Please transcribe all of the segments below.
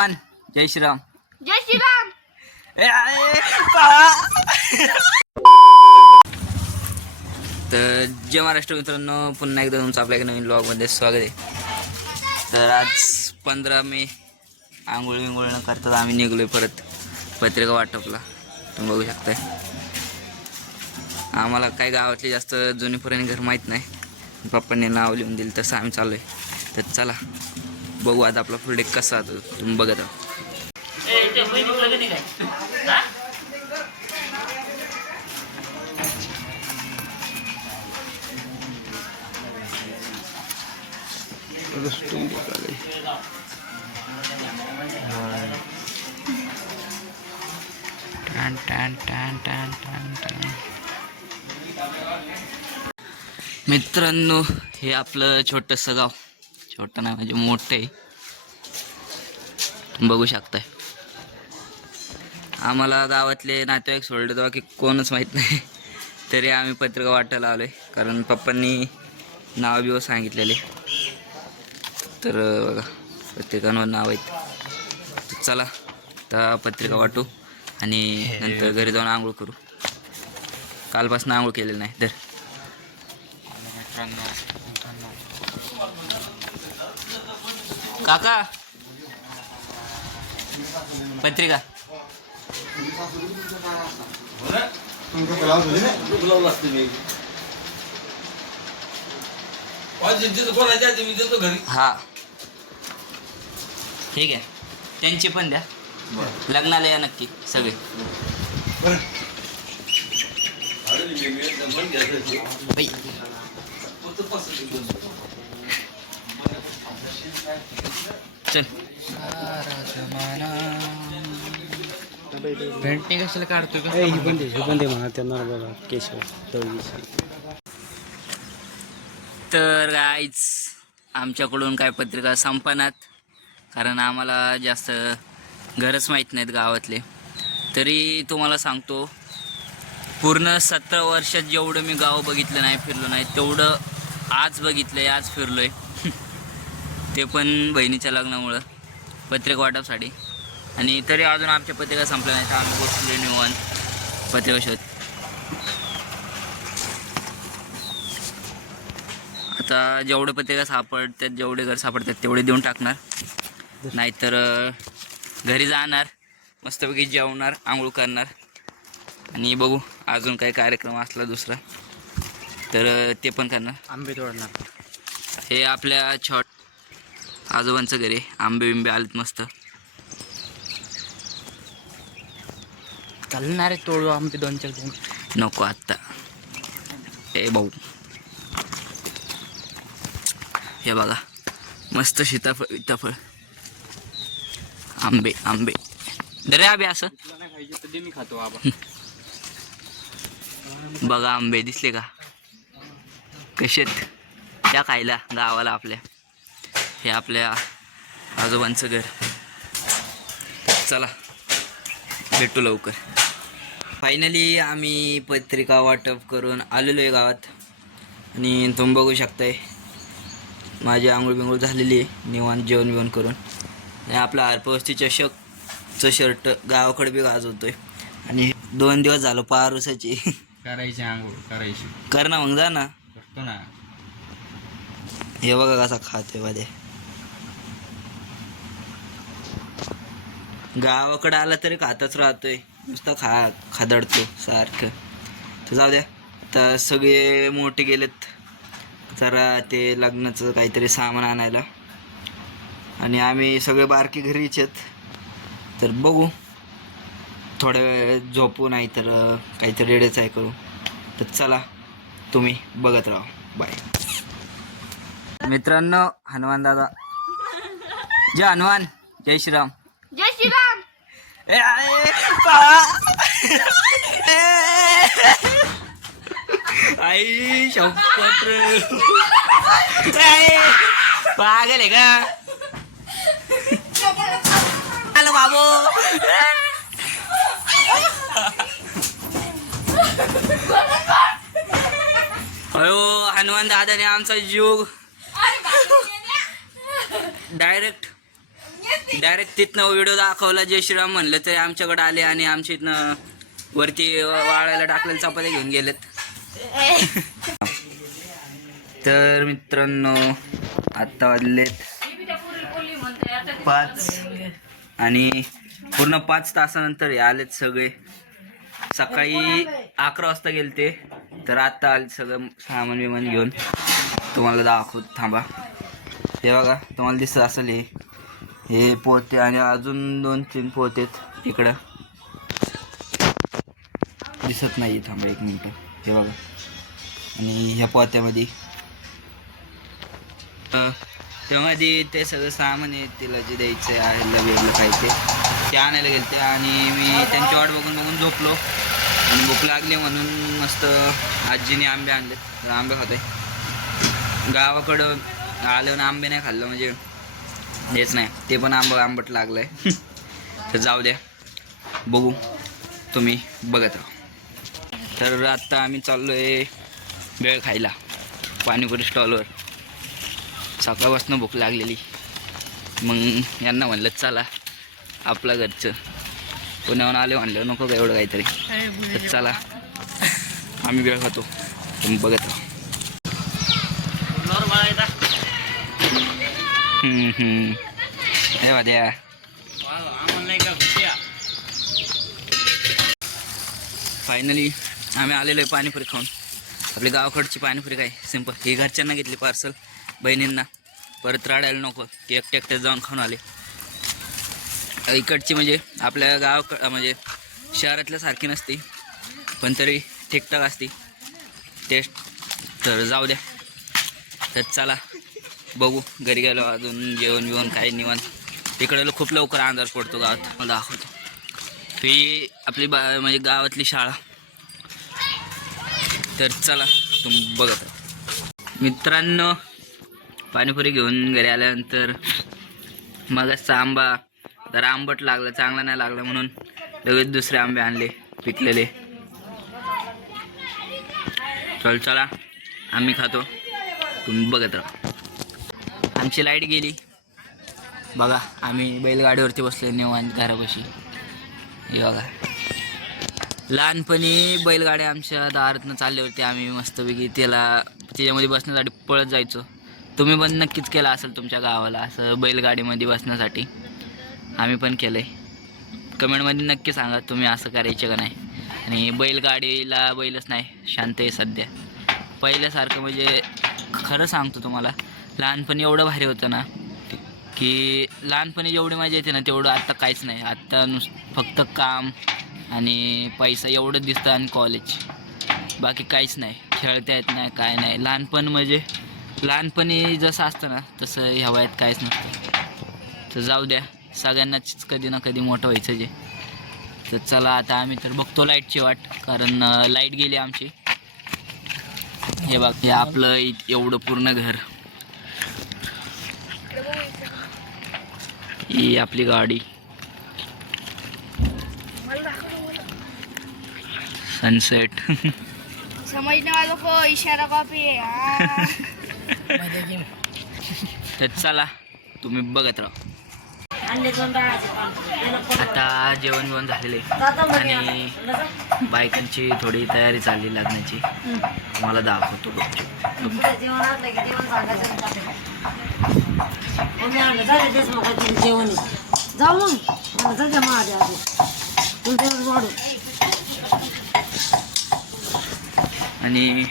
हनुमान जय श्रीराम जय श्रीराम तर जय महाराष्ट्र मित्रांनो पुन्हा एकदा तुमचं आपल्या एका नवीन ब्लॉगमध्ये स्वागत आहे. तर आज पंधरा मे आंघोळ विंघोळ न करतात आम्ही निघलोय परत पत्रिका वाटपला. तुम्ही बघू शकताय. आम्हाला काय गावातले जास्त जुनी पुराणी घर माहीत नाही. पप्पांनी नाव लिहून दिलं तसं आम्ही चालू आहे तर चला. बघू आता आपला फुल डे कसा होतो तुम्ही बघत मित्रांनो हे आपलं छोटंसं गाव. छोटं नाही म्हणजे मोठं आहे. बघू शकताय. आम्हाला गावातले नातेवाईक सोडले तेव्हा की कोणच माहीत नाही. तरी आम्ही पत्रिका वाटायला आलो आहे कारण पप्पांनी नाव बिव सांगितलेले. तर बघा पत्रिकांवर नाव आहेत. चला तर पत्रिका वाटू आणि नंतर घरी जाऊन आंघोळ करू. कालपासून आंघोळ केलेलं नाही. तर काका. पत्रिका हा. ठीक आहे. त्यांचे पण द्या. लग्नाला या नक्की सगळे. बाई. चल. पेंटिंग कशाला काढतोय का ही पण दे ही पण दे म्हणा त्यांना बघा केशव तर गाईच आमच्याकडून काय पत्रिका संपनात कारण आम्हाला जास्त घरच माहीत नाहीत गावातले. तरी तुम्हाला सांगतो पूर्ण सतरा वर्षात जेवढं मी गाव बघितलं नाही फिरलो नाही तेवढं आज बघितलं आहे आज फिरलो आहे ते पण बहिणीच्या लग्नामुळं पत्रिका वाटपसाठी. आणि तरी अजून आमच्या पत्रिका संपल्या नाहीत. आम्ही बसले निवांत पत्रिका शोध आता जेवढे पत्रिका सापडतात जेवढे घर सापडतात तेवढे देऊन टाकणार. नाहीतर घरी जाणार मस्तपैकी जेवणार आंघोळ करणार. आणि बघू अजून काही कार्यक्रम असला दुसरा तर ते पण करणार. आंबे तोडणार. हे आपल्या छोट आजोबांचं घर आहे. आंबे बिंबे आलेत मस्त. चालणार आहे तोडू आमचे दोन चार दोन नको आत्ता. ए भाऊ. हे बघा. मस्त सीताफळ विताफळ. आंबे आंबे. दरे आंबे असं. मी खातो बघा आंबे दिसले का? कशेत त्या खायला गावाला आपल्या. हे आपल्या आजोबांचं घर. चला भेटू लवकर. फायनली आम्ही पत्रिका वाटप करून आलेलो आहे गावात. आणि तुम्ही बघू शकताय माझी आंघोळ बिंघोळ झालेली आहे निवांत जेवण बिवण करून. आणि आपला हरपवस्ती चषकचं शर्ट गावाकडे बी गाजवतोय. आणि दोन दिवस झालो पारुसाची. करायची आंघोळ करायची. कर ना मग जा ना. करतो ना. हे बघा कसा खातोयमध्ये. गावाकडं आला तरी खातच राहतोय. नुसता खा खादडतो सारखं. तर जाऊ द्या. आता सगळे मोठे गेलेत. जरा ते लग्नाचं काहीतरी सामान आणायला. आणि आम्ही सगळे बारकी घरीच आहेत. तर बघू. थोड्या वेळ झोपू नाही तर काहीतरी रेडेच आहे करू. तर चला तुम्ही बघत राहा. बाय मित्रांनो हनुमान दादा. जय हनुमान. जय श्रीराम. आई शपथ पागल आहे का हॅलो बाबू अयो हनुमान दादाने आमचा जीव डायरेक्ट डायरेक्ट तिथनं व्हिडिओ दाखवला जय श्रीराम म्हणलं तरी आमच्याकडे आले आणि आमच्या इथनं वरती वाळायला टाकलेल्या चपात्या घेऊन गेलेत. तर मित्रांनो आत्ता वाजलेत पाच. आणि पूर्ण पाच तासानंतर हे आलेत सगळे. सकाळी अकरा वाजता गेले ते तर आत्ता आले सगळं सामान विमान घेऊन. तुम्हाला दाखवत थांबा. हे बघा तुम्हाला दिसत असेल हे. हे पोते आणि अजून दोन तीन पोते इकडं. दिसत नाही थांबा एक मिनटं. हे बघा. आणि ह्या पोत्यामध्ये त्यामध्ये ते सगळं सामान आहे तिला जे द्यायचं आहे वेगळं काय ते. ते आणायला गेलते आणि मी त्यांची वाट बघून बघून झोपलो. आणि भूक लागली म्हणून मस्त आजीने आंबे आणले तर आंबे खाते गावाकडं आलं ना आंबे नाही खाल्लं म्हणजे हेच नाही ते पण आंब आंबट लागलं आहे तर जाऊ द्या. बघू. तुम्ही बघत राहा. तर आत्ता आम्ही चाललो आहे वेळ खायला. पाणीपुरी स्टॉलवर. सकाळपासून भूक लागलेली. मग यांना म्हणलं चला आपलं घरचं. पुण्याहून आले म्हणलं नको का एवढं काहीतरी. तर चला. आम्ही वेळ खातो. तुम्ही बघत राहा. हे बघ द्या फायनली आम्ही आलेलो आहे पाणीपुरी खाऊन. आपली गावाकडची पाणीपुरी काय? सिंपल ही घरच्यांना घेतली पार्सल बहिणींना. परत राडायला नको ते एकटे एकटे जाऊन खाऊन आले. इकडची म्हणजे आपल्या गावाक म्हणजे शहरातल्या सारखी नसती पण तरी ठीकठाक असती. टेस्ट तर जाऊ द्या. तर चला. बघू घरी गेलो अजून जेवण बिवण काही निवांत. तिकडे खूप लवकर अंधार पडतो गावात. मला दाखवतो. ही आपली बा म्हणजे गावातली शाळा. तर चला तुम्ही बघत मित्रांनो पाणीपुरी घेऊन घरी आल्यानंतर मगाचा आंबा तर आंबट लागला चांगला नाही लागला म्हणून लगेच दुसरे आंबे आणले पिकलेले. चल चला. आम्ही खातो. तुम्ही बघत राहा. आमची लाइट गेली. बघा आम्ही बैलगाडीवरती बसले निवांत घरापाशी. हे बघा. लहानपणी बैलगाड्या आमच्या दारातनं चालल्यावरती आम्ही मस्तपैकी त्याला त्याच्यामध्ये बसण्यासाठी पळत जायचो. तुम्ही पण नक्कीच केला असेल तुमच्या गावाला असं बैलगाडीमध्ये बसण्यासाठी. आम्ही पण केलं आहे कमेंटमध्ये नक्की सांगा तुम्ही असं करायचे का नाही. आणि बैलगाडीला बैलच नाही शांत आहे सध्या. पहिल्यासारखं म्हणजे खरं सांगतो तुम्हाला लहानपणी एवढं भारी होतं ना की लहानपणी जेवढी मजा येते ना तेवढं आत्ता काहीच नाही. आत्ता नुस फक्त काम आणि पैसा एवढं दिसतं आणि कॉलेज बाकी काहीच नाही. खेळता येत नाही काय नाही. लहानपण म्हणजे लहानपणी जसं असतं ना तसं ह्या वयात काहीच नसतं. तर जाऊ द्या. सगळ्यांनाच कधी ना कधी मोठं व्हायचं जे. तर चला आता आम्ही तर बघतो लाईटची वाट कारण लाइट गेली आमची. हे बाकी आपलं एवढं पूर्ण घर. ही आपली गाडी. सनसेट समझने वालों को इशारा कॉपी है। तर चला तुम्ही बघत राहा. आता जेवण बिवण झालेले. आणि बायकांची थोडी तयारी चालली लागण्याची तुम्हाला दाखवतो. जेवण जाऊ मग मला सध्या महादे आधी तुमच्यावर वाढू आणि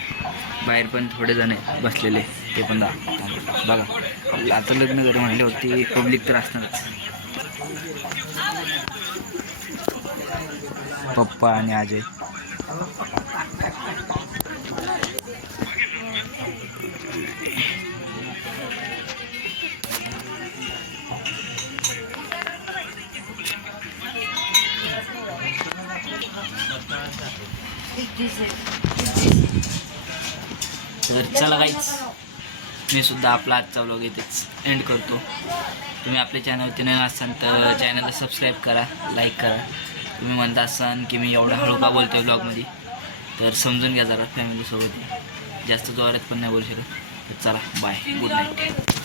बाहेर पण थोडे जण बसलेले ते पण दाखवतो बघा आता लग्न जर म्हणले होते पब्लिक तर असणारच. पप्पा आणि अजय तर चला काहीच मी सुद्धा आपला आजचा ब्लॉग इथेच एंड करतो. तुम्ही आपल्या चॅनलवरती नवीन असाल तर चॅनलला सबस्क्राईब करा लाईक करा. तुम्ही म्हणता असाल की मी एवढा हळू का बोलतो ब्लॉगमध्ये तर समजून घ्या जरा फॅमिलीसोबत जास्त जोरात पण नाही बोलू शकत. तर चला बाय गुड नाईट